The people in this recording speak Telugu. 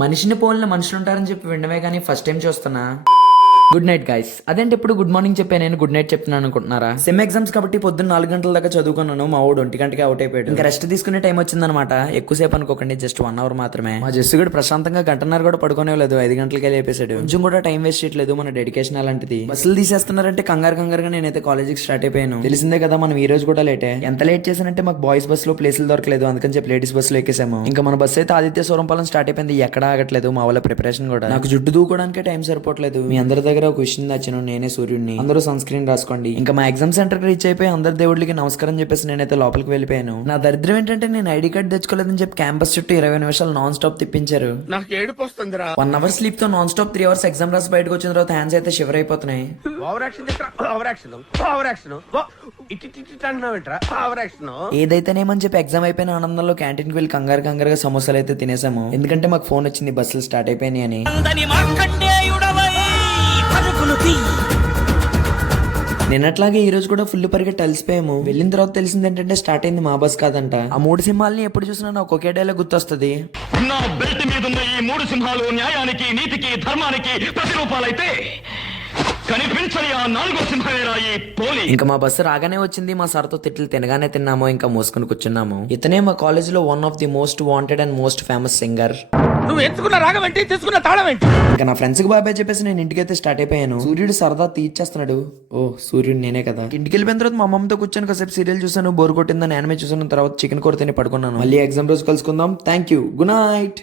మనిషిని పోలిన మనుషులు ఉంటారని చెప్పి వినడమే కానీ ఫస్ట్ టైం చూస్తున్నా. Good night guys. అదేంటి ఇప్పుడు గుడ్ మార్నింగ్ చెప్పే నేను గుడ్ నైట్ చెప్తున్నాను అనుకుంటున్నారా? సెమ్ ఎగ్జామ్స్ కాబట్టి పొద్దున్న 4 గంటల దాకా చదువుకున్నాను. మా వాడు 1 గంటకి అవుట్ అయిపోయాడు. ఇంకా రెస్ట్ తీసుకునే టైం వచ్చిందనమాట. ఎక్కువసేపు అనుకోకండి, జస్ట్ 1 అవర్ మాత్రమే. మా జస్సు కూడా ప్రశాంతంగా గంటన్నర కూడా పడుకోలేదు, 5 గంటలకే లేపేశాడు. కొంచెం కూడా టైం వేస్ట్ చేయట్లేదు, మన డెడికేషన్ అలాంటిది. బస్సులు తీసేస్తున్నారంటే కంగారుగా నేనైతే కాలేజీకి స్టార్ట్ అయిపోయాను. తెలిసిందే కదా మనం ఈ రోజు కూడా లేటే. ఎంత లేట్ చేశానంటే మాకు బాయ్స్ బస్ లో ప్లేసులు దొరకలేదు, అందుకని చెప్పి లేడీస్ బస్ లో ఎక్కేసాము. ఇంకా మన బస్సు అయితే ఆదిత్య సూరంపాలెం స్టార్ట్ అయిపోయింది. ఎక్కడ ఆగట్లేదు, మా వాళ్ళ ప్రిపరేషన్ కూడా. నాకు జుట్టు దూకోవడానికి టైం సరిపోవట్లేదు. మీ అందరి దగ్గర ఒక విషయం దాచాను, నేనే సూర్యుడిని. అందరూ సన్ స్క్రీన్ రాసుకోండి. ఇంకా మా ఎగ్జామ్ సెంటర్ రీచ్ అయిపోయి అందరు దేవుడికి నమస్కారం చెప్పేసి నేనైతే లోపలికి వెళ్ళిపోయాను. నా దరిద్రం ఏంటంటే నేను ఐడి కార్డ్ తెచ్చుకోలేదని చెప్పి క్యాంపస్ చుట్టూ 20 నిమిషాలు నాన్ స్టాప్ తిప్పించారు. నాకు ఏడుపు వస్తుందిరా. 1 అవర్ స్లీప్ తో నాన్ స్టాప్ 3 అవర్స్ ఎగ్జామ్ రాసి బయటకు వచ్చిన తర్వాత హ్యాండ్స్ అయితే షివర్ అయిపోతున్నాయి. ఓవర్ యాక్షన్ అంటున్నావేంట్రా? Over action. ఏదైతేనేమని చెప్పి ఎగ్జామ్ అయిపోయిన ఆనందంలో క్యాంటీన్ కి వెళ్ళి కంగారుగా సమోసాలు అయితే తినేసాము. ఎందుకంటే మాకు ఫోన్ వచ్చింది బస్సులు స్టార్ట్ అయిపోయినాయి అని. నిన్నట్లాగే ఈ రోజు కూడా ఫుల్ పరిగెట్టి అలసిపోయాము. వెళ్ళిన తర్వాత తెలిసింది ఏంటంటే స్టార్ట్ అయింది మా బస్ కాదంట. ఆ 3 సింహాలని ఎప్పుడు చూసినా నాకు ఒకే డైలాగ్ గుర్తొస్తుంది. నా బెల్ట్ మీద ఉన్న ఈ 3 సింహాలు న్యాయానికి, నీతికి, ధర్మానికి ప్రతిరూపాలైతే కనిపించని ఆ 4వ సింహమేరా ఈ పోలి. ఇంకా మా బస్సు రాగానే వచ్చింది. మా సార్తో తిట్లు తినగానే తిన్నాము, ఇంకా మోసుకుని కూర్చున్నాము. ఇతనే మా కాలేజ్ లో one of the most wanted and most famous singer. నువ్వు ఎంచుకున్న రాగం ఏంటి, తీసుకున్న తాళం ఏంటి? ఇంకా నా ఫ్రెండ్స్ కి బాబాయ్ చెప్పేసి నేను ఇంటికైతే స్టార్ట్ అయిపోయాను. సూర్యుడు సరదా తీర్చేస్తున్నాడు. ఓ సూర్యుడు నేనే కదా. ఇంటికి వెళ్ళిపోయిన తర్వాత మా అమ్మతో కూర్చొని కాసేపు సీరియల్ చూసాను. బోర్ కొట్టిందని యానిమే చూసాను. తర్వాత చికెన్ కూర తిని పడుకున్నాను. మళ్ళీ ఎగ్జామ్ రోజు కలుసుకుందాం. Thank you. Good night.